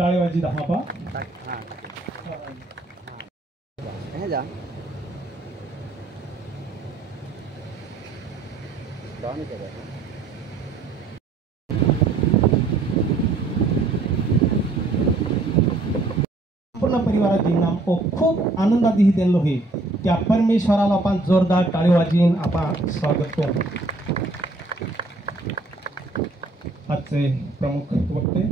टाळेबाजी धापा संपूर्ण परिवारात जीवना खूप आनंदात ही दिलो हे त्या परमेश्वराला आपण जोरदार टाळेबाजीन आपण स्वागत करू। आजचे प्रमुख वक्ते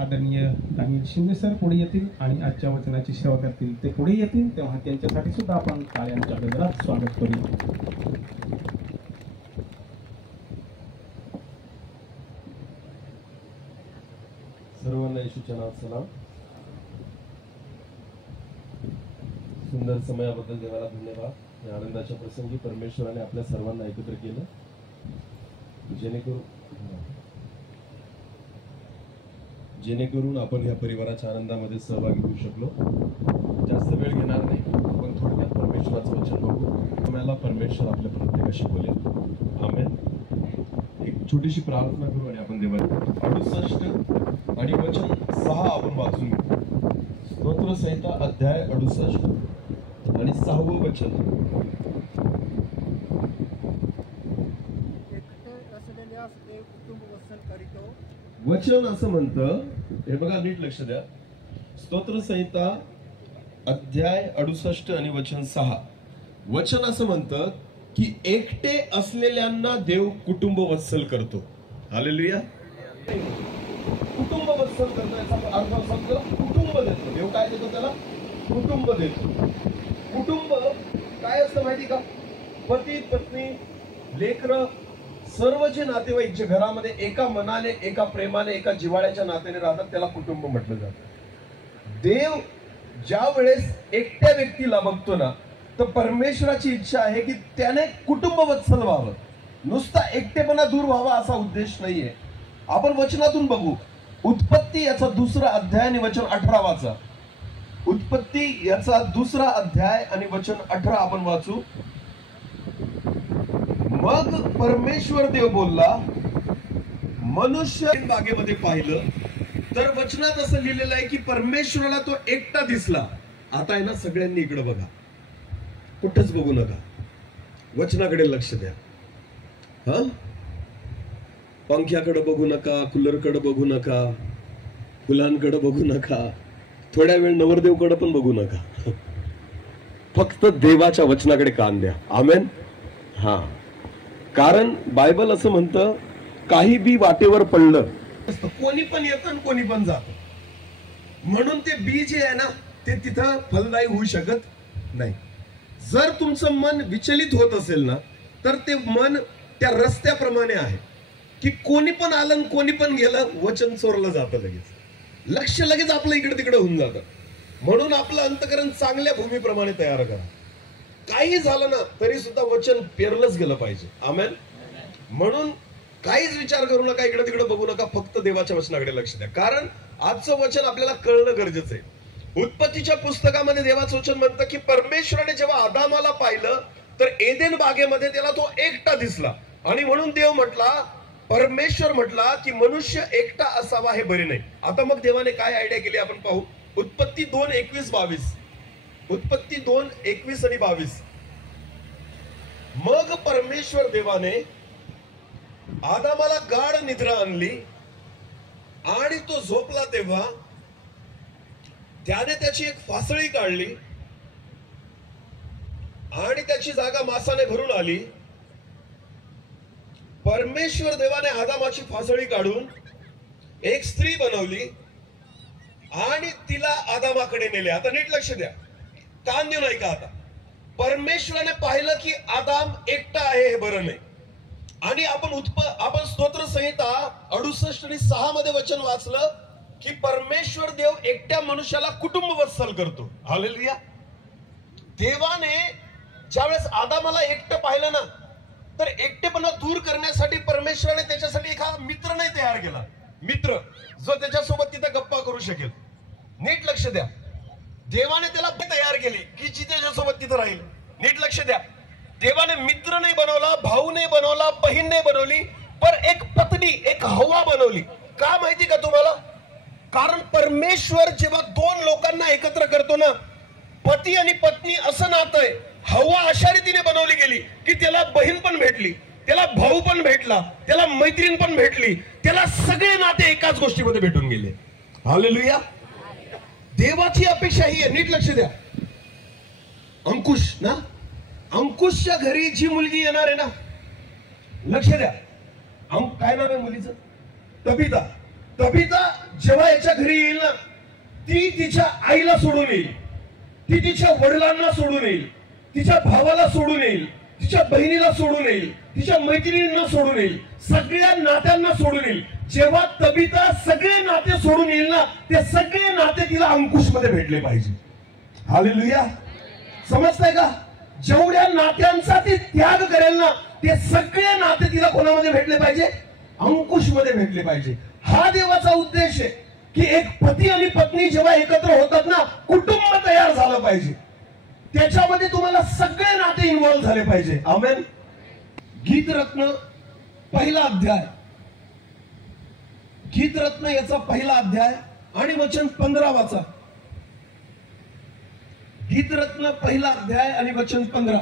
आदरणीय दानियल शिंदे सर पुढे येतील आणि आजच्या वचनाची सेवा करतील। ते पुढे येतील तेव्हा त्यांच्यासाठी सुद्धा आपण टाळ्यांच्या गजरात स्वागत करूया। सर्वांना येशूच्या नावात सलाम। सुंदर समयाबद्दल देवाला धन्यवाद। या आनंदाच्या प्रसंगी परमेश्वराने आपल्या सर्वांना एकत्र केलं जेणेकरून आपण या परिवाराच्या आनंदामध्ये सहभागी होऊ शकलो। जास्त वेळ घेणार नाही, आपण थोडक्यात परमेश्वराचं वचन बघू। तुम्हाला परमेश्वर आपल्या प्रत्येकाशी बोलेल। आमेन। एक छोटीशी प्रार्थना करू आणि आपण देवाला 68 आणि वचन 6 आपण वाचून घेऊ। स्तोत्र संहिता अध्याय 68 आणि 6वं वचन। वचन असं म्हणतं, हे बघा नीट लक्ष द्या। स्तोत्र संहिता अध्याय 68 आणि वचन 6। वचन असं म्हणतं की एकटे असलेल्यांना देव कुटुंब वत्सल करतो। हालेलुया। कुटुंब वत्सल करतो याचा अर्थ असा कुटुंब देतो। देव काय देतो त्याला? कुटुंब देतो। कुटुंब काय असतं माहिती का? पती पत्नी लेकरं सर्व जे नातेवाईक जे घरामध्ये एका मनाने एका प्रेमाने एका जिव्हाळ्याच्या नात्याने राहतात त्याला कुटुंब म्हटलं जातं। देव ज्या वेळेस एकट्या व्यक्तीला बघतो ना तर परमेश्वराची इच्छा आहे की त्याने कुटुंब वत्सल व्हावं, नुसता एकटेपणा दूर व्हावा असा उद्देश नाहीये। आपण वचनातून बघू। उत्पत्ती याचा 2रा अध्याय आणि वचन 18 वाचा। उत्पत्ती याचा 2रा अध्याय आणि वचन 18 आपण वाचू। मग परमेश्वर देव बोलला, मनुष्य बागेमध्ये पाहिलं तर वचनात असं लिहिलेलं आहे की परमेश्वराला तो एकटा दिसला। आता आहे ना सगळ्यांनी इकडे बघा, कुठंच बघू नका, वचनाकडे लक्ष द्या। हा, पंख्याकडे बघू नका, कूलरकडे बघू नका, फुलांकडे बघू नका, थोड्या वेळ नवरदेवकडे पण बघू नका, फक्त देवाच्या वचनाकडे कान द्या। आमेन। हा, कारण बायबल असं म्हणतं काही बी वाटेवर पडलं कोणी पण येतं आणि कोणी पण जातं, म्हणून ते बी जे आहे ना ते तिथं फलदायी होऊ शकत नाही। जर तुमचं मन विचलित होत असेल ना तर ते मन त्या रस्त्याप्रमाणे आहे की कोणी पण आलं आणि कोणी पण गेलं, वचन चोरलं जातं, लगेच लक्ष लगेच आपलं इकडे तिकडे होऊन जातं। म्हणून आपलं अंतकरण चांगल्या भूमीप्रमाणे तयार करा। काही झालं ना तरी सुद्धा वचन पेरलंच गेलं पाहिजे। आमेन। म्हणून काहीच विचार करू नका, इकडे तिकडे बघू नका, फक्त देवाच्या वचनाकडे लक्ष द्या। कारण आजचं वचन आपल्याला कळणं गरजेचं आहे। उत्पत्तीच्या पुस्तकामध्ये देवाचं वचन म्हणतं की परमेश्वराने जेव्हा आदामाला पाहिलं तर एदेन बागेमध्ये त्याला तो एकटा दिसला आणि म्हणून देव म्हटला, परमेश्वर म्हटला की मनुष्य एकटा असावा हे बरे नाही। आता मग देवाने काय आयडिया केली आपण पाहू। उत्पत्ती 2:21-22। उत्पत्ती 2:21 आणि 22। मग परमेश्वर देवाने आदामाला गाढ निद्रा आणली आणि तो झोपला तेव्हा त्याने त्याची एक फासळी काढली आणि त्याची जागा मासाने भरून आली। परमेश्वर देवाने आदामाची फासळी काढून एक स्त्री बनवली आणि तिला आदामाकडे नेले। आता नीट लक्ष द्या, कान देऊ नका। आता परमेश्वराने पाहिलं की आदाम एकटा आहे हे बरं नाही आणि आपण स्तोत्र संहिता 68 आणि 6 मध्ये वचन वाचलं की परमेश्वर देव एकट्या मनुष्याला कुटुंब वत्सल करतो। हालेलुया। देवाने ज्यावेळेस आदामाला एकटं पाहिलं ना तर एकटेपणा दूर करण्यासाठी परमेश्वराने त्याच्यासाठी एका मित्र नाही तयार केला, मित्र जो त्याच्यासोबत तिथे गप्पा करू शकेल। नीट लक्ष द्या, देवाने त्याला तयार केली की जी त्याच्यासोबत तिथे राहील। नीट लक्ष द्या, देवाने मित्र नाही बनवला, भाऊ नाही बनवला, बहीण नाही बनवली, पर एक पत्नी, एक हवा बनवली। का माहिती का तुम्हाला? कारण परमेश्वर जेव्हा दोन लोकांना एकत्र करतो ना, पती आणि पत्नी असं नातं आहे. हवा अशा रीतीने बनवली गेली की त्याला बहीण पण भेटली, त्याला भाऊ पण भेटला, त्याला मैत्रीण पण भेटली, त्याला सगळे नाते एकाच गोष्टीमध्ये भेटून गेले. हालेलुया. देवाची अपेक्षा ही आहे. नीट लक्ष द्या. अंकुश ना, अंकुशच्या घरी जी मुलगी येणार आहे ना, लक्ष द्या. काय नाव आहे मुलीचं? तबिता. तबिता जेव्हा याच्या घरी येईल ना, ती तिच्या आईला सोडून येईल, ती तिच्या वडिलांना सोडून येईल, तिच्या भावाला सोडून येईल, तिच्या बहिणीला सोडून येईल, तिच्या मैत्रिणींना सोडून येईल, सगळ्या नात्यांना सोडून येईल. जेव्हा तबिता सगळे नाते सोडून येईल ना, ते सगळे नाते तिला अंकुश मध्ये भेटले पाहिजे. हालेलुया. समजताय का? जेवढ्या नात्यांचा ती त्याग करेल ना, ते सगळे नाते तिला कोणामध्ये भेटले पाहिजे? अंकुश मध्ये भेटले पाहिजे. हा देवाचा उद्देश आहे की एक पती आणि पत्नी जेव्हा एकत्र होतात ना, कुटुंब तयार झालं पाहिजे. त्याच्यामध्ये तुम्हाला सगळे नाते इन्व्हॉल्व झाले पाहिजे. आमेन. गीतरत्न पहिला अध्याय, गीतरत्न याचा पहिला अध्याय आणि वचन 15 वाचा. गीतरत्न पहिला अध्याय आणि वचन 15.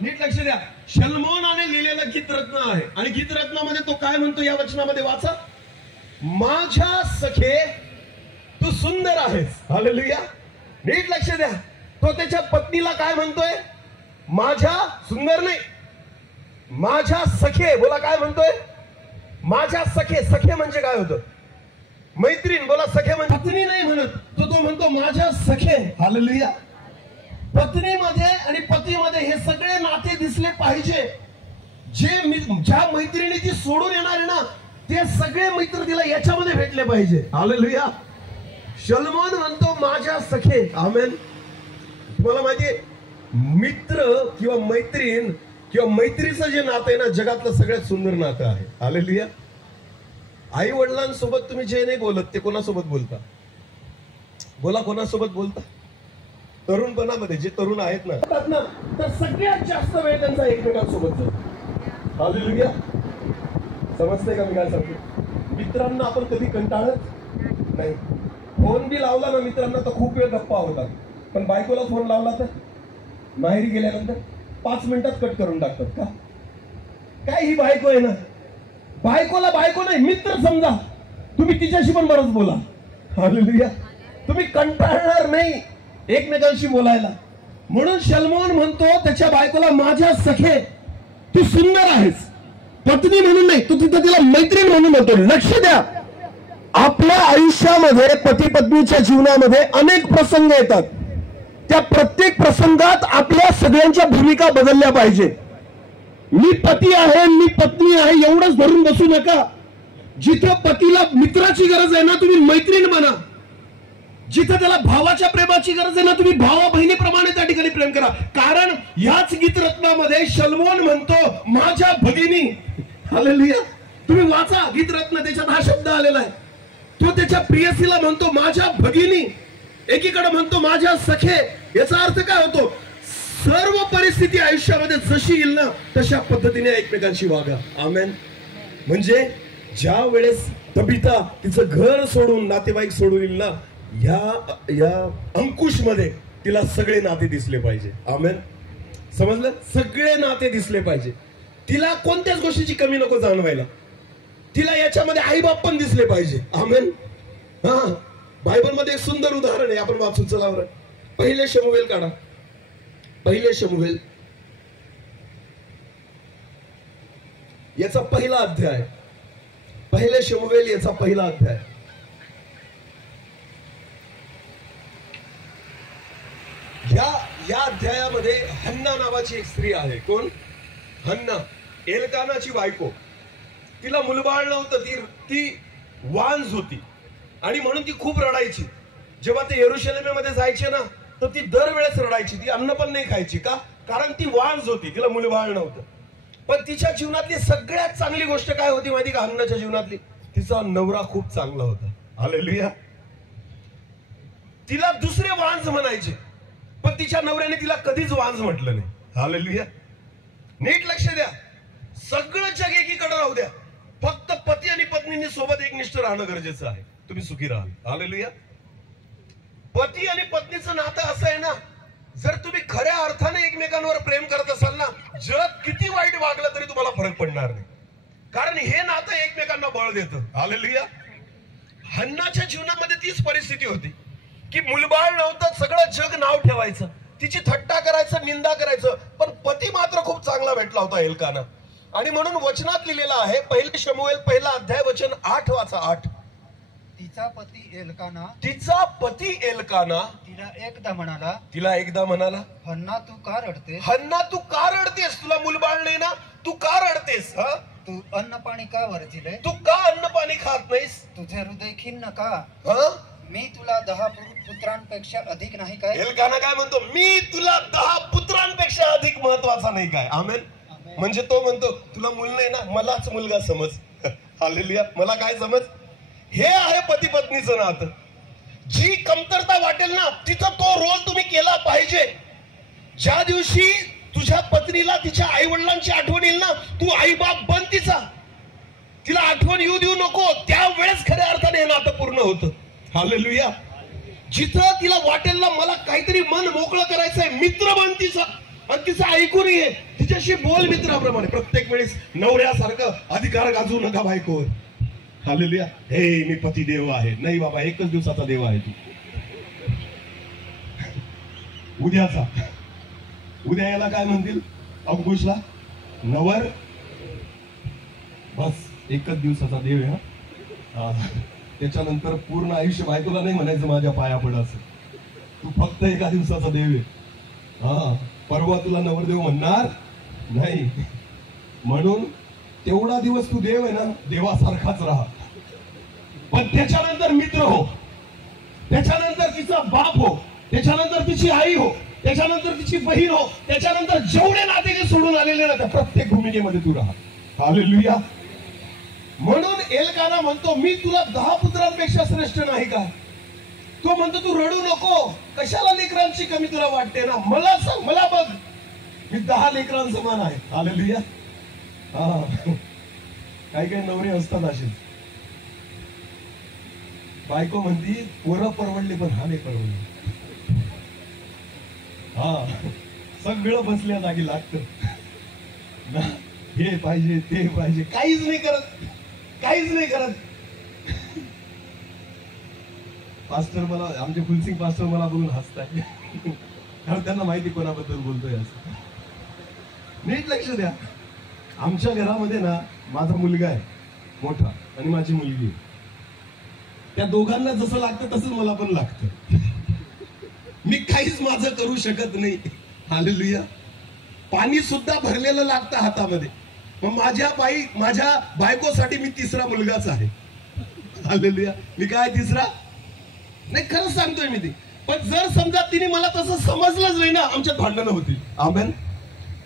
नीट लक्ष द्या. शलमोनाने लिहिलेलं गीतरत्न आहे आणि गीतरत्नामध्ये तो काय म्हणतो या वचनामध्ये वाचा. माझ्या सखे तू सुंदर आहेस. हालेलुया. नीट लक्ष द्या. तो त्याच्या पत्नीला काय म्हणतोय? माझ्या सुंदर नाही, माझ्या सखे. बोला काय म्हणतोय? माझ्या सखे. सखे म्हणजे काय होतं? मैत्रीण. बोला सखे म्हणजे पत्नी नाही म्हणत तो म्हणतो माझ्या सखे. हालेलुया. पत्नीमध्ये आणि पतीमध्ये हे सगळे नाते दिसले पाहिजे. ज्या मैत्रिणी ती सोडून येणार आहे ना, ते सगळे मित्र तिला याच्यामध्ये भेटले पाहिजे. हालेलुया. शलमोन म्हणतो माझ्या सखे. आमेन. तुम्हाला माहितीये, मित्र किंवा मैत्रीण किंवा मैत्रीचं जे नातं आहे ना, जगातलं सगळ्यात सुंदर नातं आहे. हालेलुया. आई वडिलांसोबत तुम्ही जे नाही बोलत ते कोणासोबत बोलता? बोला कोणासोबत बोलता? तरुणपणामध्ये जे तरुण आहेत ना, तर सगळ्यात जास्त वेळ त्यांचा एकमेकांसोबत जातो. हालेलुया. समजतंय का मी काय सांगतो? मित्रांना आपण कधी कंटाळत नाही. फोन बी लावला ना मित्रांना तर खूप वेळ गप्पा होतात, पण बायकोला फोन लावला तर माहेरी गेल्यानंतर 5 मिनिटात कट करून टाकतात. का? काय ही बायको आहे ना, बायकोला बायको नाही मित्र समजा. तुम्ही तिच्याशी पण बरंच बोला. हालेलुया. तुम्ही कंटाळणार नाही एकमेकांशी बोलायला. म्हणून शलमोन म्हणतो त्याच्या बायकोला माझ्या सखे तू सुंदर आहेस. पत्नी म्हणून नाही, तू तिथं तिला मैत्रीण म्हणून म्हणतो. लक्ष द्या. आपल्या आयुष्यामध्ये पती पत्नीच्या जीवनामध्ये अनेक प्रसंग येतात. त्या प्रत्येक प्रसंगात आपल्या सगळ्यांच्या भूमिका बदलल्या पाहिजे. मी पती आहे, मी पत्नी आहे एवढंच धरून बसू नका. जिथं पतीला मित्राची गरज आहे ना, तुम्ही मैत्रीण बना. जिथं त्याला भावाच्या प्रेमाची गरज आहे ना, तुम्ही भावा बहिणीप्रमाणे त्या ठिकाणी प्रेम करा. कारण याच गीतरत्नामध्ये शलमोन म्हणतो माझ्या भगिनी. हालेलुया. तुम्ही वाचा गीतरत्न, त्याच्यात हा शब्द आलेला आहे. तो त्याच्या प्रियसीला म्हणतो माझ्या भगिनी, एकीकडे म्हणतो माझ्या सखे. याचा अर्थ काय होतो? सर्व परिस्थिती आयुष्यामध्ये जशी येईल ना तशा पद्धतीने एकमेकांशी वागा. आमेन. म्हणजे ज्या वेळेस तबिता तिचं घर सोडून नातेवाईक सोडून येईल ना, या अंकुश मध्ये तिला सगळे नाते दिसले पाहिजे. आमेन. समजलं? सगळे नाते दिसले पाहिजे. तिला कोणत्याच गोष्टीची कमी नको जाणवायला. तिला याच्यामध्ये आईबाप पण दिसले पाहिजे. आमेन. हा, बायबल मध्ये एक सुंदर उदाहरण आहे, आपण वाचून चला बरं. पहिले शमूएल काढा. पहिले शमूएल याचा पहिला अध्याय. पहिले शमूएल याचा पहिला अध्याय. या अध्यायामध्ये हन्ना नावाची एक स्त्री आहे. कोण? हन्ना, एलकानाची बायको. तिला मुलबाळ नव्हतं, ती वांज होती आणि म्हणून ती खूप रडायची. जेव्हा ते यरुशलेमेमध्ये जायचे ना, तर ती दरवेळेस रडायची. ती अन्न पण नाही खायची. का? कारण ती वांज होती, तिला मुलबाळ नव्हतं. पण तिच्या जीवनातली सगळ्यात चांगली गोष्ट काय होती माहिती का? हन्नाच्या जीवनातली, तिचा नवरा खूप चांगला होता. हालेलुया. तिला दुसरे वांज म्हणायचे, पण तिच्या नवऱ्याने तिला कधीच वांज म्हटलं नाही. हालेलुया. नीट लक्ष द्या. सगळं जग एकीकडे राहू द्या, फक्त पती आणि पत्नींनी सोबत एकनिष्ठ राहणं गरजेचं आहे. तुम्ही सुखी राहाल. हालेलुया. पती आणि पत्नीचं नातं असं आहे ना, जर तुम्ही खऱ्या अर्थाने एकमेकांवर प्रेम करत असाल ना, जग किती वाईट वागलं तरी तुम्हाला फरक पडणार नाही, कारण हे नातं एकमेकांना बळ देतं. हालेलुया. हन्नाच्या जीवनामध्ये तीच परिस्थिती होती की मुलबाळ नव्हतं, सगळं जग नाव ठेवायचं, तिची थट्टा करायचं, निंदा करायचं, पण पती मात्र खूप चांगला भेटला होता, एल्काना. आणि म्हणून वचनात लिहिलेलं आहे, 1 शमूएल 1 अध्याय वचन 8 वाचा. 8. तिचा पती एल्काना तिला एकदा म्हणाला, हन्ना तू का रडतेस? तुला मुलबाळ नाही ना, तू का रडतेस? तू अन्न पाणी का वरचिले? तू का अन्न पाणी खात नाहीस? तुझे हृदय खिन्न का? मी तुला 10 पुत्रांपेक्षा अधिक नाही काय? एल्काना काय म्हणतो? मी तुला 10 पुत्रांपेक्षा अधिक महत्वाचा नाही काय? आमेन. म्हणजे तो म्हणतो, तुला मूल नाही ना, मलाच मुलगा समज. हालेलुया. मला काय समज? हे आहे पती पत्नीचं नातं. जी कमतरता वाटेल ना, तिथं तो रोल तुम्ही केला पाहिजे. ज्या दिवशी तुझ्या पत्नीला तिच्या आई वडिलांची आठवण येईल ना, तू आई बाप बन तिचा, तिला आठवण येऊ देऊ नको. त्यावेळेस खऱ्या अर्थाने हे नातं पूर्ण होतं. हालेलुया. जिथं तिला वाटेल ना, मला काहीतरी मन मोकळं करायचंय, मित्र बन तिचा, आणि तिचं ऐकून ये, तिच्याशी बोल मित्राप्रमाणे. प्रत्येक वेळेस नवऱ्यासारखं अधिकार गाजू नका बायकोवर. हालेलुया. हे मी पती देव आहे. नाही बाबा, एकच दिवसाचा देव आहे तू. उद्या याला काय म्हणतील? अंकुशला नवर, बस एकच दिवसाचा देव आहे. त्याच्यानंतर पूर्ण आयुष्य बायकोला नाही म्हणायचं माझ्या पाया पड असं. तू फक्त एका दिवसाचा देव आहे. परवा तुला नवरदेव म्हणणार नाही. म्हणून तेवढा दिवस तू देव आहे ना, देवासारखाच राहा. पण त्याच्यानंतर मित्र हो, त्याच्यानंतर तिचा बाप हो, त्याच्यानंतर तिची आई हो, त्याच्यानंतर तिची बहीण हो, त्याच्यानंतर जेवढे नाते जे सोडून आलेले ना, त्या प्रत्येक भूमिकेमध्ये तू राहा. हालेलुया. म्हणून एल्काना म्हणतो, मी तुला 10 पुत्रांपेक्षा श्रेष्ठ नाही का? तो म्हणतो, तू रडू नको. कशाला लेकरांची कमी तुला वाटते ना? मला सांग, मला बघ, मी 10 लेकरांसमान आहे. हालेलुया. काही काही नवरे असतात असे, बायको म्हणती पोरं परवडली पण हा नाही परवडली. सगळं बसल्या जागी लागतं, हे पाहिजे ते पाहिजे, काहीच नाही करत. पास्टर मला, आमचे फुलसिंग पास्टर मला बघून हसताय, कारण त्यांना माहिती कोणाबद्दल बोलतोय असं. नीट लक्ष द्या. आमच्या घरामध्ये ना, माझा मुलगा आहे मोठा आणि माझी मुलगी, त्या दोघांना जसं लागतं तसंच मला पण लागतं. मी काहीच माझं करू शकत नाही. हालेलुया. पाणी सुद्धा भरलेलं लागतं हातामध्ये. मग माझ्या बायकोसाठी मी तिसरा मुलगाच आहे. हालेलुया. मी काय तिसरा नाही, खरंच सांगतोय मी ते. पण जर समजा तिने मला तसं समजलंच नाही ना, आमच्यात भांडणं होती. आमेन.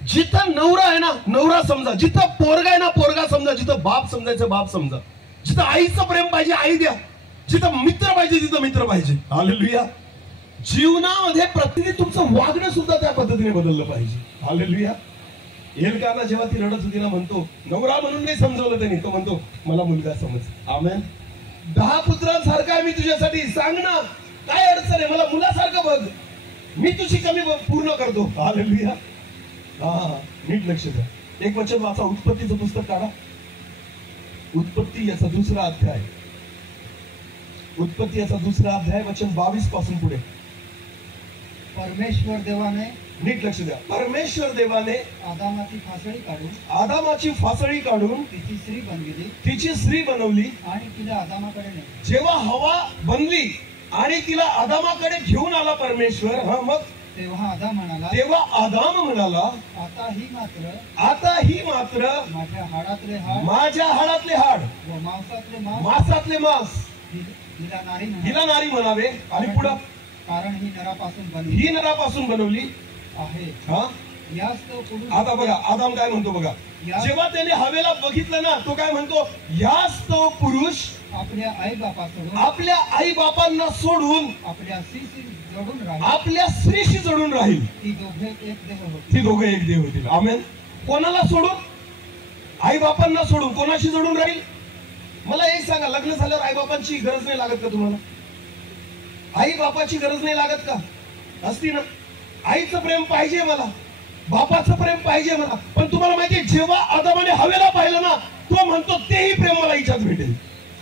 जिथं नवरा आहे ना, नवरा समजा. जिथं पोरगा आहे ना, पोरगा समजा. जिथं बाप समजायचं, बाप समजा. जिथं आईचं प्रेम पाहिजे, आई द्या. जिथं मित्र पाहिजे, तिथं मित्र पाहिजे. हालेलुया. जीवनामध्ये प्रतिदिन तुमचं वागणं सुद्धा त्या पद्धतीने बदललं पाहिजे. हालेलुया. एल्काना जेव्हा ती रडत होती ना, म्हणतो, नवरा म्हणून नाही समजवलं त्यांनी, तो म्हणतो मला मुलगा समज. आमेन. 10 पुत्रांसारखा आहे मी तुझ्यासाठी. सांग ना, काय अडचण आहे? मला मुलासारखं बघ, मी तुझी कमी पूर्ण करतो. हालेलुया. नीट लक्ष द्या. एक वचन वाचा, उत्पत्तीचं पुस्तक काढा. उत्पत्ती याचा 2रा अध्याय. उत्पत्ती याचा 2रा अध्याय वचन 22 पासून पुढे. परमेश्वर देवाने, नीट लक्ष द्या, परमेश्वर देवाने आदामाची फासळी काढून तिची स्त्री बनवली आणि तिला आदामाकडे नेली. जेव्हा हवा बनली आणि तिला आदामाकडे घेऊन आला परमेश्वर, मग तेव्हा आदाम म्हणाला, आता ही मात्र माझ्या हाडातले हाड व मांसातले मांस हिला नारी म्हणावे. आणि पुढे, कारण ही नरापासून बनवली आहे. आता बघा आदाम काय म्हणतो बघा. जेव्हा त्याने हवेला बघितलं ना, तो काय म्हणतो, याच तो पुरुष आपल्या आई बापांना सोडून आपल्या स्त्रीशी जडून राहील. ती दोघे एक देव होतील. आमेन. कोणाला सोडून? आई बापांना सोडून कोणाशी जोडून राहील? मला एक सांगा, लग्न झाल्यावर आई बापांची गरज नाही लागत का तुम्हाला? आई बापाची गरज नाही लागत का? असती ना. आईचं प्रेम पाहिजे मला, बापाचं प्रेम पाहिजे मला, पण तुम्हाला माहितीये जेव्हा आदामाने हवेला पाहिलं ना, तो म्हणतो तेही प्रेम मला हिच्यात भेटेल.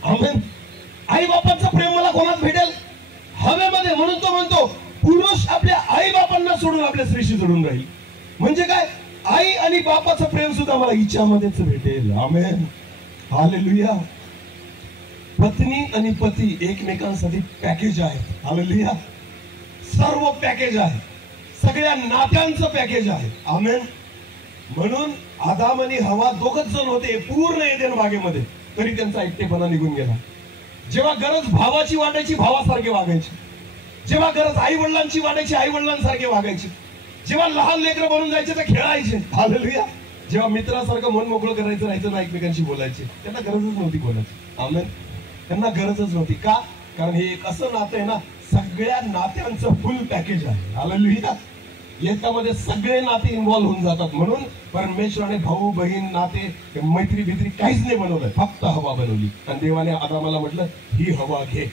आमेन. आई बापांचं प्रेम मला कोणात भेटेल? हवेमध्ये. म्हणून तो म्हणतो पुरुष आपल्या आई बापांना सोडून आपल्या स्त्रीशी जोडून राहील. म्हणजे काय? आई आणि बापाचं प्रेम सुद्धा मला हिच्यामध्येच भेटेल. आमेन. हालेलुया. पत्नी आणि पती एकमेकांसाठी पॅकेज आहे. हालेलुया. सर्व पॅकेज आहे, सगळ्या नात्यांचं पॅकेज आहे. आमेन. म्हणून आदाम आणि हवा दोघच जण होते पूर्ण एदेन बागेमध्ये, तरी त्यांचा एकटेपणा निघून गेला. जेव्हा गरज भावाची वाटायची भावासारखे वागायचे, जेव्हा गरज आई वडिलांची वाटायची आई वडिलांसारखे वागायचे, जेव्हा लहान लेकरं बनून जायचे तर खेळायचे. हालेलुया. जेव्हा मित्रासारखं मन मोकळं करायचं राहायचं ना, एकमेकांशी बोलायचे. त्यांना गरजच नव्हती बोलायची. आमेन. त्यांना गरजच नव्हती. का? कारण हे एक असं नातं आहे ना, सगळ्या नात्यांचं फुल पॅकेज आहे. हालेलुया. याच्यामध्ये सगळे नाते इन्व्हॉल्व्ह होऊन जातात. म्हणून परमेश्वराने भाऊ बहीण नाते मैत्री बित्री काहीच नाही बनवलंय, फक्त हवा बनवली. आणि देवाने आदामाला म्हटलं ही हवा घे,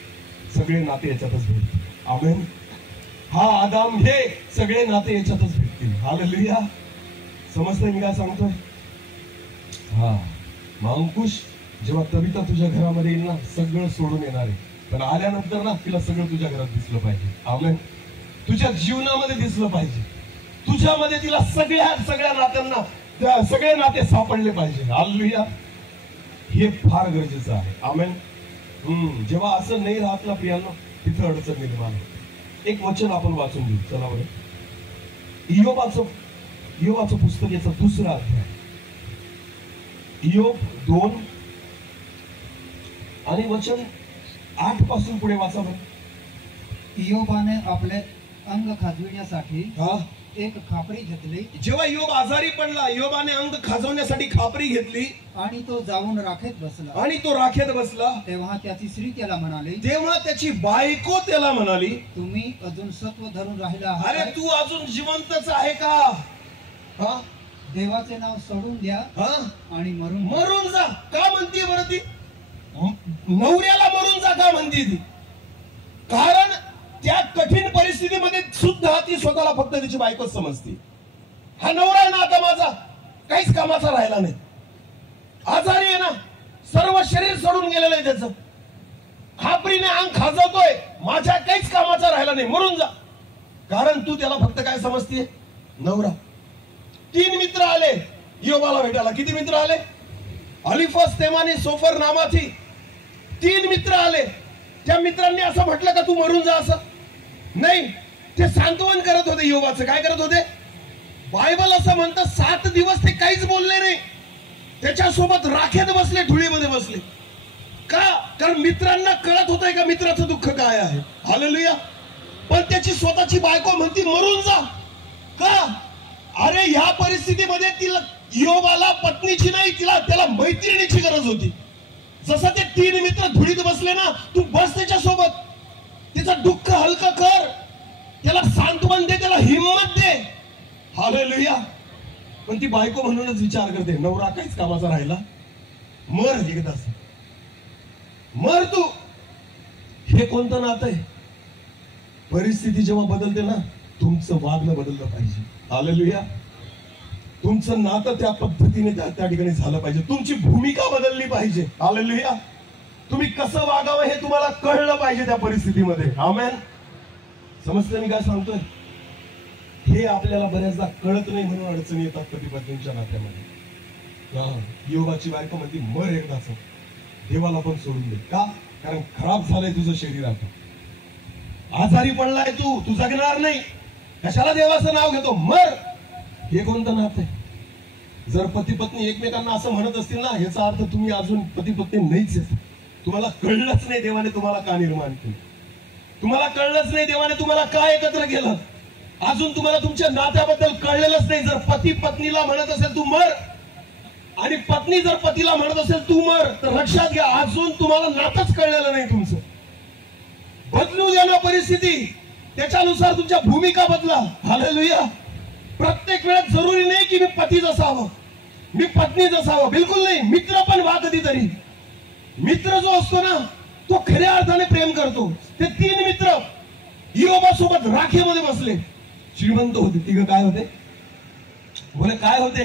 सगळे नाते याच्यातच भेटतील. आमेन. हा आदाम घे, सगळे नाते याच्यातच भेटतील. हालेलुया. समजतंय मी काय सांगतोय? हा. अंकुश, जेव्हा कविता तुझ्या घरामध्ये येईल ना, सगळं सोडून येणार आहे, पण आल्यानंतर ना तिला सगळं तुझ्या घरात दिसलं पाहिजे. आमेन. तुझ्या जीवनामध्ये दिसलं पाहिजे, तुझ्यामध्ये तिला सगळ्या नात्यांना सगळे नाते सापडले पाहिजे. हालेलुया. हे फार गरजेचं आहे. आमेन. जेव्हा असं नाही राहत ना प्रियांनो, तिथं अडचण निर्माण होते. एक वचन आपण वाचून घेऊ. चला बरं. इयोबाचं पुस्तक याचा 2रा अध्याय. इयोब 2 आणि वचन 8 पासून पुढे वाचा बरं. इयोबाने आपले अंग खाजविण्यासाठी एक खापरी घेतली. जेव्हा इयोब आजारी पडला, इयोबाने अंग खाजवण्यासाठी खापरी घेतली आणि तो जाऊन राखेत बसला. तेव्हा त्याची स्त्री त्याला म्हणाली, तेव्हा त्याची बायको त्याला म्हणाली, तुम्ही अजून सत्व धरून राहिला आहात. अरे तू अजून जिवंतच आहे का? देवाचे नाव सोडून द्या आणि मरून जा. का म्हणते बरं ती? नवऱ्याला मरून जा का म्हणते ती? कारण त्या कठीण परिस्थितीमध्ये सुद्धा ती स्वतःला फक्त तिची बायकोच समजते. हा नवरा आहे ना आता माझा, काहीच कामाचा राहिला नाही, आजारी आहे ना, सर्व शरीर सोडून गेलेलं आहे त्याचं, खापरीने अंग खाजवतोय, माझ्या काहीच कामाचा राहिला नाही, मरून जा. कारण तू त्याला फक्त काय समजते? नवरा. 3 मित्र आले इयोबाला भेटायला. किती मित्र आले? अलिफस, तेमानी, सोफर नामाची 3 मित्र आले. त्या मित्रांनी असं म्हटलं का तू मरून जा? असं नाही. ते सांत्वन करत होते इयोबाचं. काय करत होते? बायबल असं म्हणतं 7 दिवस ते काहीच बोलले नाही, त्याच्यासोबत राखेत बसले, धुळीमध्ये बसले. का? कारण मित्रांना कळत होतंय का मित्राचं दुःख काय आहे. हालेलुया. पण त्याची स्वतःची बायको म्हणती मरून जा. का? अरे ह्या परिस्थितीमध्ये तिला, इयोबाला पत्नीची नाही, त्याला मैत्रिणीची गरज होती. जसं ते 3 मित्र धुळीत बसले ना, तू बस त्याच्यासोबत, तिचं दुःख हलकं कर, त्याला सांत्वन दे, त्याला हिम्मत दे. हालेलुया. पण ती बायको म्हणूनच विचार करते, नवरा काहीच कामाचा राहिला, मर एकदाच, मर तू. हे कोणतं नातं आहे? परिस्थिती जेव्हा बदलते ना, तुमचं वागणं बदललं पाहिजे. हालेलुया. तुमचं नातं त्या पद्धतीने त्या ठिकाणी झालं पाहिजे, तुमची भूमिका बदलली पाहिजे. हालेलुया. तुम्ही कसं वागावं हे तुम्हाला कळलं पाहिजे त्या परिस्थितीमध्ये. आमेन. समजतं मी काय सांगतोय? हे आपल्याला बऱ्याचदा कळत नाही, म्हणून अडचणी येतात पती पत्नींच्या नात्यामध्ये. इयोबाची बायको म्हणते मर एकदाच, देवाला पण सोडून दे. का? कारण खराब झालंय तुझं शरीर, आता आजारी पडलाय तू जगणार नाही, कशाला देवाचं नाव घेतो, मर. हे कोणतं नातं आहे? जर पती पत्नी एकमेकांना असं म्हणत असतील ना, याचा अर्थ तुम्ही अजून पती पत्नी नाहीच आहे. तुम्हाला कळलंच नाही देवाने तुम्हाला का निर्माण केलं, तुम्हाला कळलंच नाही देवाने तुम्हाला का एकत्र केलं, अजून तुम्हाला तुमच्या नात्याबद्दल कळलेलंच नाही. जर पती पत्नीला म्हणत असेल तू मर, आणि पत्नी जर पतीला म्हणत असेल तू मर, तर लक्षात घ्या अजून तुम्हाला नातच कळलेलं नाही तुमचं. बदलू द्या ना परिस्थिती, त्याच्यानुसार तुमच्या भूमिका बदला. हालेलुया. प्रत्येक वेळेस जरुरी नाही की मी पतीच असावं, मी पत्नीच असावं, बिलकुल नाही. मित्र पण व्हा कधीतरी. मित्र जो असतो ना तो खऱ्या अर्थाने प्रेम करतो. ते 3 मित्र योबासोबत राखेमध्ये बसले. श्रीमंत होते तिघ. काय होते बोले? काय होते?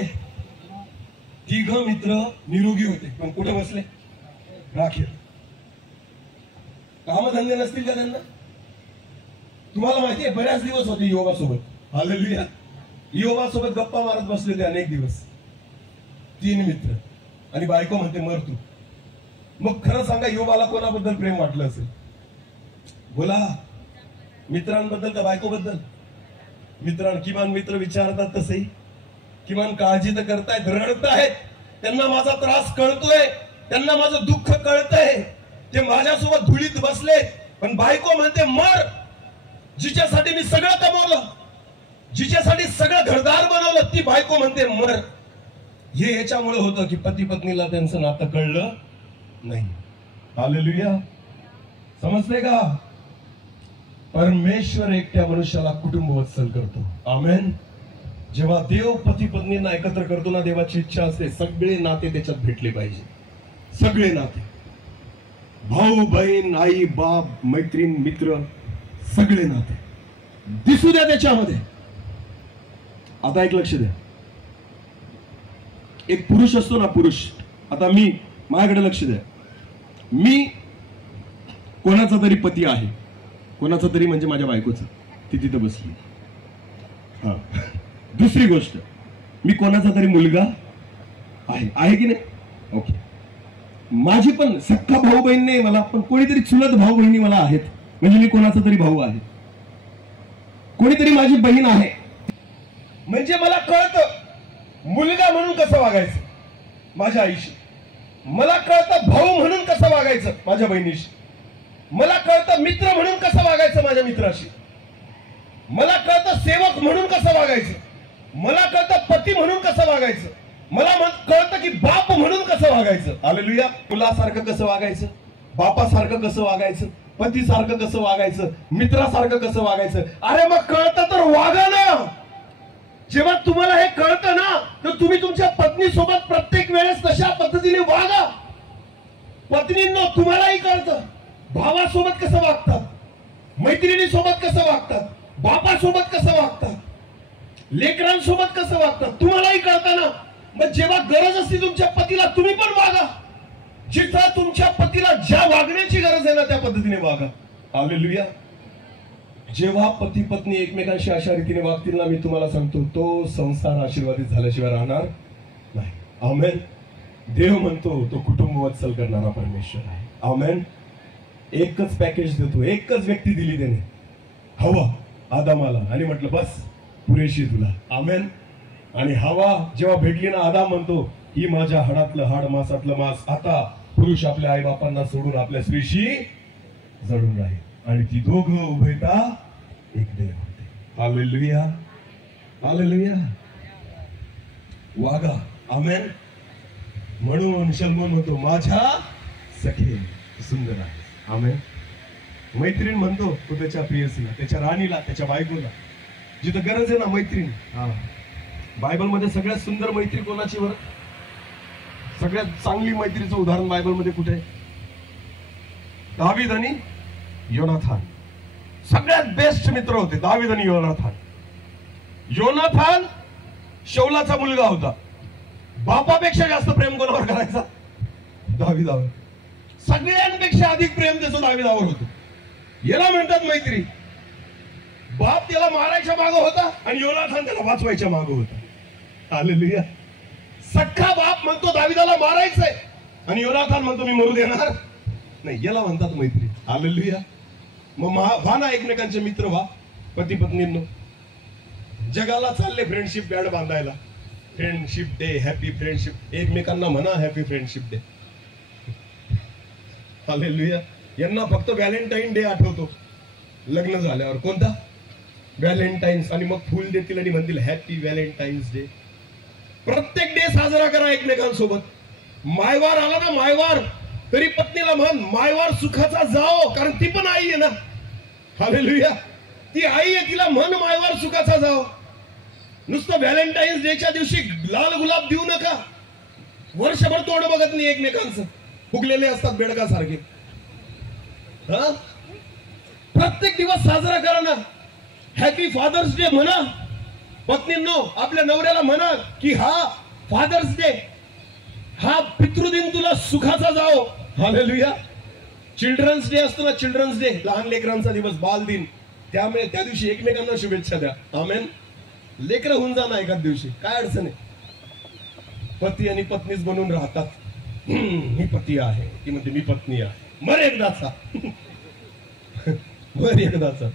तिघ मित्र निरोगी होते, पण कुठे बसले? राखेत. कामधंदे नसतील का त्यांना? तुम्हाला माहितीये बऱ्याच दिवस होते योबासोबत. हालेलुया. योबासोबत गप्पा मारत बसले ते अनेक दिवस 3 मित्र. आणि बायको म्हणते मर तू. मग खरं सांगा योबाला कोणाबद्दल प्रेम वाटलं असेल? बोला. मित्रांबद्दल का बायकोबद्दल? किमान मित्र विचारतात तसेही, किमान काळजी तर करतायत, रडतायत. त्यांना माझा त्रास कळतोय, त्यांना माझं दुःख कळतंय. ते माझ्यासोबत धुळीत बसले, पण बायको म्हणते मर. जिच्यासाठी मी सगळं कमवलं, जिच्यासाठी सगळं घरदार बनवलं, ती बायको म्हणते मर. हे याच्यामुळे होतं की पती पत्नीला त्यांचं नातं कळलं नाही. हालेलुया. समजते का? परमेश्वर एकट्या मनुष्याला कुटुंब वत्सल करतो. आमेन. जेव्हा देव पती पत्नींना एकत्र करतो ना, देवाची इच्छा असते सगळे नाते त्याच्यात भेटले पाहिजे. सगळे नाते, भाऊ बहीण, आई बाप, मैत्रीण, मित्र, सगळे नाते दिसू द्या त्याच्यामध्ये. आता एक लक्ष द्या. एक पुरुष असतो ना, पुरुष. आता मी, माझ्याकडे लक्ष द्या. मी कोणाचा तरी पती आहे. कोणाचा तरी म्हणजे माझ्या बायकोचा. ती तिथे बसली. हा. दुसरी गोष्ट, मी कोणाचा तरी मुलगा आहे की नाही? ओके. माझी पण सख्खा भाऊ बहीण नाही मला, पण कोणीतरी चुलत भाऊ बहिणी मला आहेत. म्हणजे मी कोणाचा तरी भाऊ आहे, कोणीतरी माझी बहीण आहे. म्हणजे मला कळतं मुलगा म्हणून कसं वागायचं माझ्या आईशी. मला कळतं भाऊ म्हणून कसं वागायचं माझ्या बहिणीशी. मला कळतं मित्र म्हणून कसं वागायचं माझ्या मित्राशी. मला कळतं सेवक म्हणून कसं वागायचं. मला कळतं पती म्हणून कसं वागायचं. मला कळतं की बाप म्हणून कसं वागायचं. हालेलुया. मुलासारखं कसं वागायचं, बापासारखं कसं वागायचं, पतीसारखं कसं वागायचं, मित्रासारखं कसं वागायचं. अरे मग कळतं तर वागा ना. जेव्हा तुम्हाला हे कळतं ना, तर तुम्ही तुमच्या पत्नी सोबत प्रत्येक वेळेस तशा पद्धतीने वागा. पत्नींनो, तुम्हालाही कळतं भावासोबत कसं वागतात, मैत्रिणीसोबत कसं वागतात, बापासोबत कसं वागतात, लेकरांसोबत कसं वागतात. तुम्हालाही कळतं ना. मग जेव्हा गरज असते तुमच्या पतीला, तुम्ही पण वागा. जिथं तुमच्या पतीला ज्या वागण्याची गरज आहे ना, त्या पद्धतीने वागा. हालेलुया. जेव्हा पती पत्नी एकमेकांशी अशा रीतीने वागतील ना, मी तुम्हाला सांगतो तो संसार आशीर्वादित झाल्याशिवाय राहणार नाही. आमेन. देव म्हणतो तो कुटुंब वत्सल करणारा परमेश्वर आहे. आमेन. एकच पॅकेज देतो, एकच व्यक्ती दिली त्याने, हवा आदामाला, आणि म्हटलं बस पुरेशी तुला. आमेन. आणि हवा जेव्हा भेटली ना, आदाम म्हणतो ही माझ्या हाडातलं हाड, मासातलं मास. आता पुरुष आपल्या आई बापांना सोडून आपल्या स्त्रीशी जडून राहील, आणि ती दोघं उभयता एक देव होते. हालेलुया. हालेलुया. वागा. आमेन. म्हणून शल्मोन म्हणतो माझ्या सखे सुंदर आहे. आमेन. मैत्रीण म्हणतो तो त्याच्या प्रियसीला, त्याच्या राणीला, त्याच्या बायकोला. जिथं गरज आहे ना मैत्रीण. बायबल मध्ये सगळ्यात सुंदर मैत्री कोणाची वर? सगळ्यात चांगली मैत्रीचं उदाहरण बायबल मध्ये कुठे आहे? दावीद आणि योनाथान. सगळ्यात बेस्ट मित्र होते दावीद आणि योनाथान. योनाथान शौलाचा मुलगा होता. बापापेक्षा जास्त प्रेम कोणावर करायचा? दावीदावर. सगळ्यांपेक्षा अधिक प्रेम त्याचं दावीदावर होतं. याला म्हणतात मैत्री. बाप त्याला मारायच्या मागं होता आणि योनाथान त्याला वाचवायच्या मागं होता. हालेलुया. सख्खा बाप म्हणतो दावीदाला मारायचंय आणि योनाथान म्हणतो मी मरू देणार नाही. याला म्हणतात मैत्री. हालेलुया. मग व्हा ना एकमेकांचे मित्र व्हा. पती पत्नींनो, जगाला चालले फ्रेंडशिप बँड बांधायला. Friendship day, happy friendship. एकमेकांना म्हणा हॅपी फ्रेंडशिप डे. हालेलुया. यांना फक्त व्हॅलेंटाईन डे आठवतो लग्न झाल्यावर. कोणता? व्हॅलेंटाईन्स. आणि मग फुल देतील आणि म्हणतील हॅपी व्हॅलेंटाईन्स डे. प्रत्येक डे साजरा करा एकमेकांसोबत. मायवार आला ना, मायवार, तरी पत्नीला म्हण मायवार सुखाचा जाओ, कारण ती पण आई आहे ना. हालेलुया. ती आई आहे, तिला म्हण मायवार सुखाचा जाओ. नुसतं व्हॅलेंटाईन्स डेच्या दिवशी लाल गुलाब देऊ नका. वर्षभर तोंड बघत नाही एकमेकांचं, फुगलेले असतात बेडकासारखे. हा, प्रत्येक दिवस साजरा करा ना. हॅपी फादर्स डे म्हणा. पत्नींनो, आपल्या नवऱ्याला म्हणा की हा फादर्स डे, हा पितृदिन तुला सुखाचा जाओ. हालेलुया. चिल्ड्रन्स डे असतो ना, चिल्ड्रन्स डे, लहान लेकरांचा दिवस, बाल दिन, त्यामुळे त्या दिवशी एकमेकांना शुभेच्छा द्या. आमेन. लेकर होऊन जा ना एखाद दिवशी, काय अडचण आहे. पती आणि पत्नीच बनून राहतात. मी पती आहे, ती म्हणते मी पत्नी आहे. मर एकदाचा. मर एकदाचा.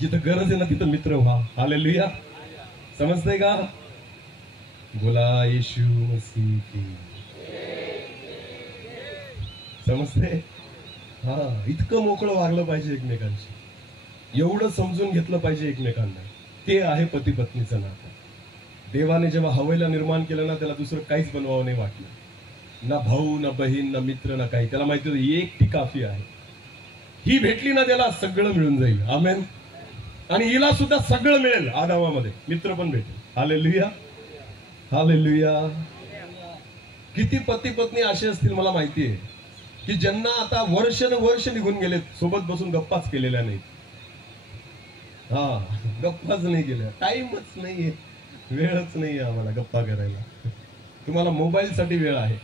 जिथं गरज आहे ना तिथं मित्र व्हा. हालेलुया. समजतंय का? बोला येशू मसीह की. समजते? हा, इतकं मोकळं वागलं पाहिजे एकमेकांशी, एवढं समजून घेतलं पाहिजे एकमेकांना. ते आहे पती पत्नीचं नातं. देवाने जेव्हा हवेला निर्माण केलं ना, त्याला दुसरं काहीच बनवावं नाही वाटलं. ना भाऊ, ना बहीण, ना मित्र, ना काही. त्याला माहिती होतं एकटी काफी आहे. ही भेटली ना त्याला सगळं मिळून जाईल. आमेन. आणि हिला सुद्धा सगळं मिळेल आदामामध्ये, मित्र पण भेटेल. हालेलुया. हालेलुया. किती पती पत्नी असे असतील मला माहिती आहे की ज्यांना आता वर्ष निघून गेलेत, सोबत बसून गप्पाच केलेल्या नाहीत. हा, गप्पाच नाही केल्या. टाइमच नाहीये, वेळच नाहीये आम्हाला गप्पा करायला. तुम्हाला मोबाईलसाठी वेळ आहे,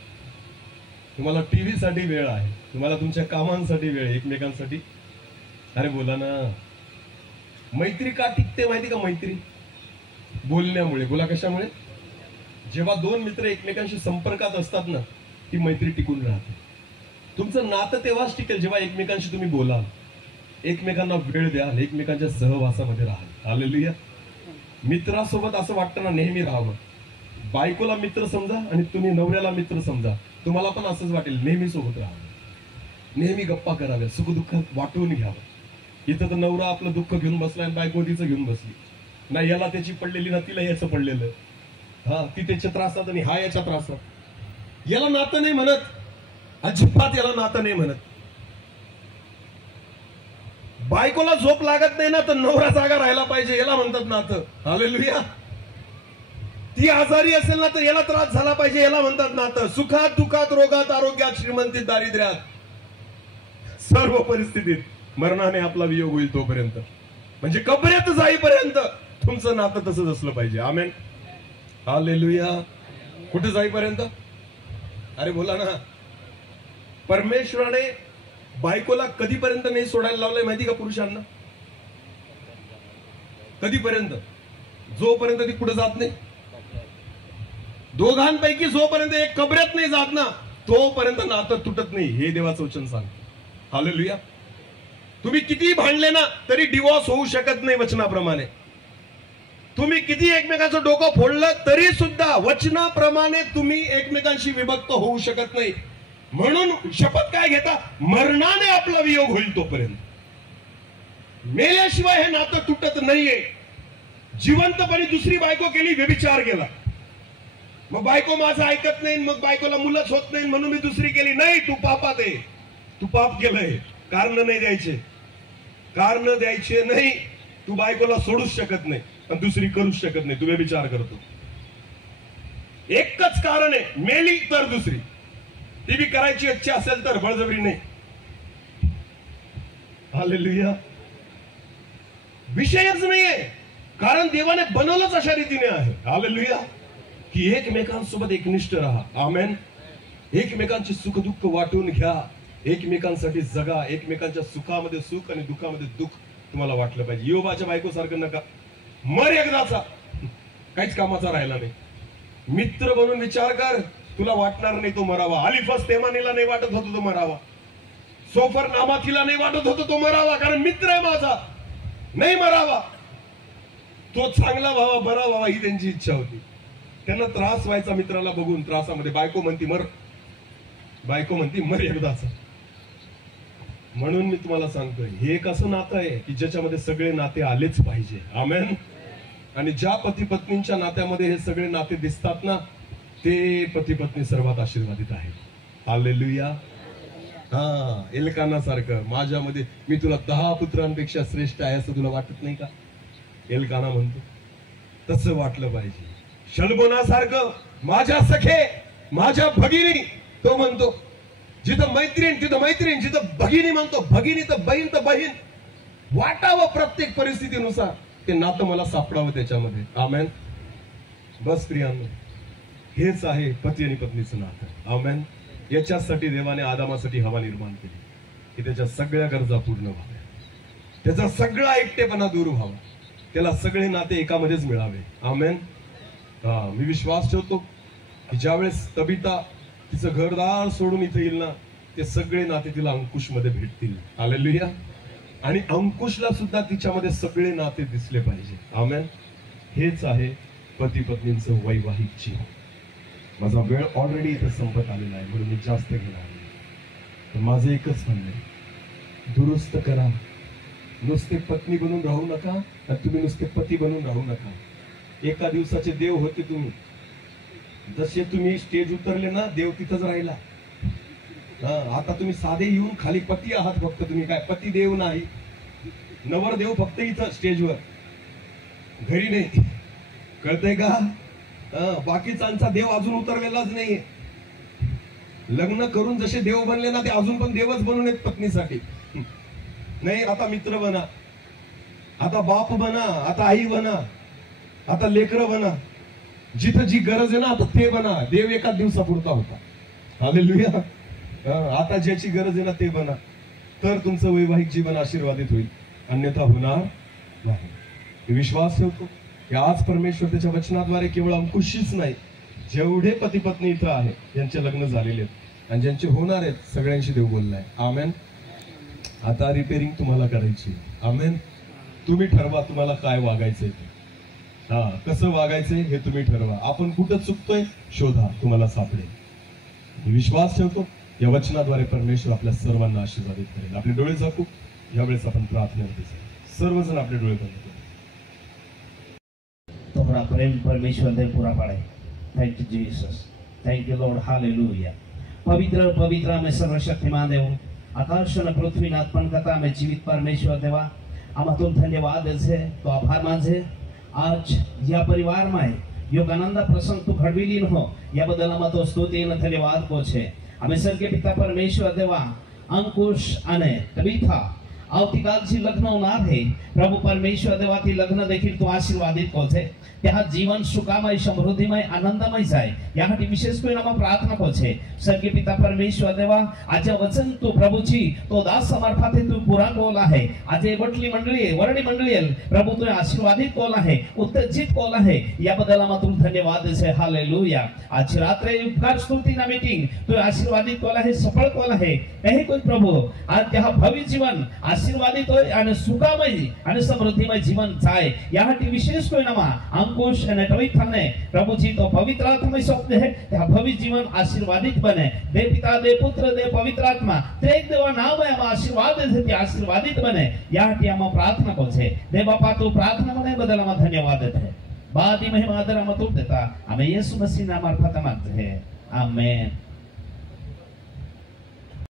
तुम्हाला टीव्ही साठी वेळ आहे, तुम्हाला तुमच्या कामांसाठी वेळ, एकमेकांसाठी. अरे बोला ना. मैत्री का टिकते माहिती का? मैत्री बोलण्यामुळे. बोला कशामुळे? जेव्हा दोन मित्र एकमेकांशी संपर्कात असतात ना, ती मैत्री टिकून राहते. तुमचं नातं तेव्हाच टिकेल जेव्हा एकमेकांशी तुम्ही बोलाल, एकमेकांना वेळ द्याल, एकमेकांच्या सहवासामध्ये राहाल. हालेलुया. मित्रासोबत असं वाटतं ना नेहमी राहावं. बायकोला मित्र समजा आणि तुम्ही नवऱ्याला मित्र समजा, तुम्हाला पण असंच वाटेल नेहमी सोबत राहावं, नेहमी गप्पा कराव्या, सुखदुःखात वाटून घ्यावं. इथं तर नवरा आपलं दुःख घेऊन बसला आणि बायको तिचं घेऊन बसली. ना याला त्याची पडलेली, ना तिला याचं पडलेलं. हा, ती त्याच्या त्रासात आणि हा याच्या त्रासात. याला नातं नाही म्हणत, अजिबात याला नातं नाही म्हणत. बायकोला झोप लागत नाही ना, तर नवरा जागा राहायला पाहिजे, याला म्हणतात नातं. हालेलुया. ती आजारी असेल ना, तर याला त्रास झाला पाहिजे, याला म्हणतात नातं. सुखात दुःखात, रोगात आरोग्यात, श्रीमंतीत दारिद्र्यात, सर्व परिस्थितीत मरणाने आपला वियोग होईल तोपर्यंत, म्हणजे कबरेत जाईपर्यंत तुमचं नातं तसंच असलं पाहिजे. आमेन. हालेलुया. कुठे जाईपर्यंत? अरे बोला ना. परमेश्वराने बायकोला कधीपर्यंत नाही सोडायला लावलंय माहिती का पुरुषांना? कधीपर्यंत? जोपर्यंत ती कुठे जात नाही. दोघांपैकी जोपर्यंत एक कबरेत नाही जात ना, तोपर्यंत नातं तुटत नाही, हे देवाचं वचन सांगतं. हालेलुया. तुम्ही किती भांडले ना तरी डिवॉर्स होऊ शकत नाही वचनाप्रमाणे. तुम्ही किती एकमेकांचं डोकं फोडलं तरी सुद्धा वचनाप्रमाणे तुम्ही एकमेकांशी विभक्त होऊ शकत नाही. म्हणून शपथ काय घेता? मरणाने आपला वियोग होईल तोपर्यंत. मेल्याशिवाय हे नातं तुटत नाहीये. जिवंतपणे दुसरी बायको केली, व्यभिचार केला, मग बायको माझं ऐकत नाही, मग बायकोला मुलंच होत नाही म्हणून मी दुसरी केली. नाही, तू पापात आहे, तू पाप केलंय. कारण नाही द्यायचे, कारण द्यायचे नाही. तू बायकोला सोडूच शकत नाही आणि दुसरी करूच शकत नाही, तू व्यभिचार करतो. एकच कारण आहे, मेली तर दुसरी. ती बी करायची इच्छा असेल तर, बळजबरी नाही. हालेलुया. विषयच नाहीये, कारण देवाने बनवलंच अशा रीतीने आहे. हालेलुया. की एकमेकांसोबत एकनिष्ठ राहा. आमेन. एकमेकांची सुख दुःख वाटून घ्या, एकमेकांसाठी जगा, एकमेकांच्या सुखामध्ये सुख आणि दुःखामध्ये दुःख तुम्हाला वाटलं पाहिजे. योबाच्या बायको सारखं नका. मर एकदाचा, काहीच कामाचा राहिला नाही. मित्र म्हणून विचार कर, तुला वाटणार नाही तो मरावा. अलिफस तेमानीला नाही वाटत होतो तो मरावा. सोफर नामाथीला नाही वाटत होतो तो मरावा, कारण मित्र आहे माझा, नाही मरावा. तो चांगला व्हावा, बरा व्हावा ही त्यांची इच्छा होती. त्यांना त्रास व्हायचा मित्राला बघून, त्रासामध्ये. बायको म्हणती मर, बायको म्हणती मर एकदाच. म्हणून मी तुम्हाला सांगतोय, हे एक असं नातं आहे की ज्याच्यामध्ये सगळे नाते आलेच पाहिजे. आमेन. आणि ज्या पती पत्नींच्या नात्यामध्ये हे सगळे नाते दिसतात ना, ते पती पत्नी सर्वात आशीर्वादित आहे. हालेलुया. हा, एल्काना सारखं, माझ्यामध्ये मी तुला 10 पुत्रांपेक्षा श्रेष्ठ आहे असं तुला वाटत नाही का? एल्काना म्हणतो. तसं वाटलं पाहिजे. शलबोनासारखं माझ्या सखे, माझ्या भगिनी तो म्हणतो. जिथं मैत्रीण तिथं मैत्रीण, जिथं भगिनी म्हणतो भगिनी, तर बहीण वाटावं प्रत्येक परिस्थितीनुसार ते नातं मला सापडावं त्याच्यामध्ये. आमेन. बस प्रियांनो, हेच आहे पती आणि पत्नीचं नातं. आमेन. याच्यासाठी देवाने आदामासाठी हवा निर्माण केली की त्याच्या सगळ्या गरजा पूर्ण व्हाव्या, त्याचा सगळा एकटेपणा दूर व्हावा, त्याला सगळे नाते एकामध्येच मिळावे. आमेन. मी विश्वास ठेवतो की ज्यावेळेस तबिता तिचं घरदार सोडून इथे येईल ना, ते सगळे नाते तिला अंकुश मध्ये भेटतील. हालेलुया. आणि अंकुशला सुद्धा तिच्यामध्ये सगळे नाते दिसले पाहिजे. आमेन. हेच आहे पती पत्नींचं वैवाहिक जीवन. माझा वेळ ऑलरेडी इथे संपत आलेला आहे म्हणून मी जास्त घेणार नाही. तर माझं एकच म्हणणं आहे, दुरुस्त करा. नुसते पत्नी बनून राहू नका, तुम्ही नुसते पती बनून राहू नका. एका दिवसाचे देव होते तुम्ही. जसे तुम्ही स्टेज उतरले ना, देव तिथंच राहिला. आता तुम्ही साधे येऊन खाली पती आहात फक्त. तुम्ही काय पती देव नाही, नवर देव फक्त इथं स्टेजवर, घरी नाही. कळतंय का? बाकीचा देव अजून उतरलेलाच नाहीये. लग्न करून जसे देव बनले ना, ते अजून पण देवच बनून आहेत पत्नीसाठी. नाही, आता मित्र बना, आता बाप बना, आता आई बना, आता लेकर बना. जिथं जी गरज आहे ना, आता ते बना. देव एका दिवसापुरता होता. हालेलुया. आता ज्याची गरज आहे ना, ते बना. तर तुमचं वैवाहिक जीवन आशीर्वादित होईल, अन्यथा होणार नाही. मी विश्वास ठेवतो की आज परमेश्वर त्याच्या वचनाद्वारे केवळ अंकुशीच नाही, जेवढे पती पत्नी इथं आहे यांचे लग्न झालेले आहेत आणि ज्यांचे होणार आहेत सगळ्यांशी देव बोललाय. आमेन. आता रिपेअरिंग तुम्हाला करायची. आमेन. तुम्ही ठरवा तुम्हाला काय वागायचंय. कसं वागायचंय हे तुम्ही ठरवा. आपण कुठं चुकतोय शोधा, तुम्हाला सापडेल. मी विश्वास ठेवतो या वचनाद्वारे परमेश्वर आपल्या सर्वांना आशीर्वादित करेल. आपले डोळे झाकू. यावेळेस आपण प्रार्थना करतो. सर्वजण आपले डोळे बंद करू. तुम्हारा प्रेम परमेश्वर दे पूरा पाड़े. Thank you Jesus. Thank you Lord. Hallelujah. पवित्र पवित्र में सर्वशक्तिमान देव, आकाश और पृथ्वी नाथपण करता में जीवित परमेश्वर देवा, आम्हातून धन्यवाद છે, તો આભાર માનજે. आज या परिवार में योग आनंद प्रसंग तू घडविली हो या बदल आम तो स्तुति और धन्यवाद को छे. અમે સ્વર્ગીય પિતા પરમેશ્વર દેવા અંકુશ અને તબીથા આવતીકાલ જે લગ્ન હોનાર है प्रभु परमेश्वर देवाથી લગ્ન देखील तो आशीर्वादित को छे. त्या जीवन सुखामय समृद्धिमय आनंदमय जाए यासाठी विशेष कोई नाम प्रार्थना को छे. स्वर्गीय पिता परमेश्वर देवा, आज वचन तू प्रभुजी तो दास समर्फाते तू पूरा कोला है. आज वटली मंडळी वरणी मंडळी प्रभु तू आशीर्वादित कोला है, उत्तेजित कोला है. या बदल आम तुम धन्यवाद छे. हालेलुया. आज रात्रे उपकार स्तुति ना मीटिंग तू आशीर्वादित कोला है, सफल कोला है. हे कोई प्रभु आज त्या भवी जीवन आशीर्वादित होय आणि सुखामय आणि समृद्धिमय जीवन जाए यासाठी विशेष कोई नाम अंकुश અને ટવીથાને પ્રભુજી તો પવિત્ર આત્મા શબ્દ है त्या भवी जीवन आशीर्वादित बने. दे पिता दे पुत्र दे पवित्र आत्मा त्रेक देवा नाम है आशीर्वाद है ते आशीर्वादित बने यासाठी आम प्रार्थना को छे. दे बापा तू प्रार्थना मने बदल आम धन्यवाद है. बादी महिमा आदर आम तू देता आमे येशू मसीह ना मार्फत मागते हैं. आमेन.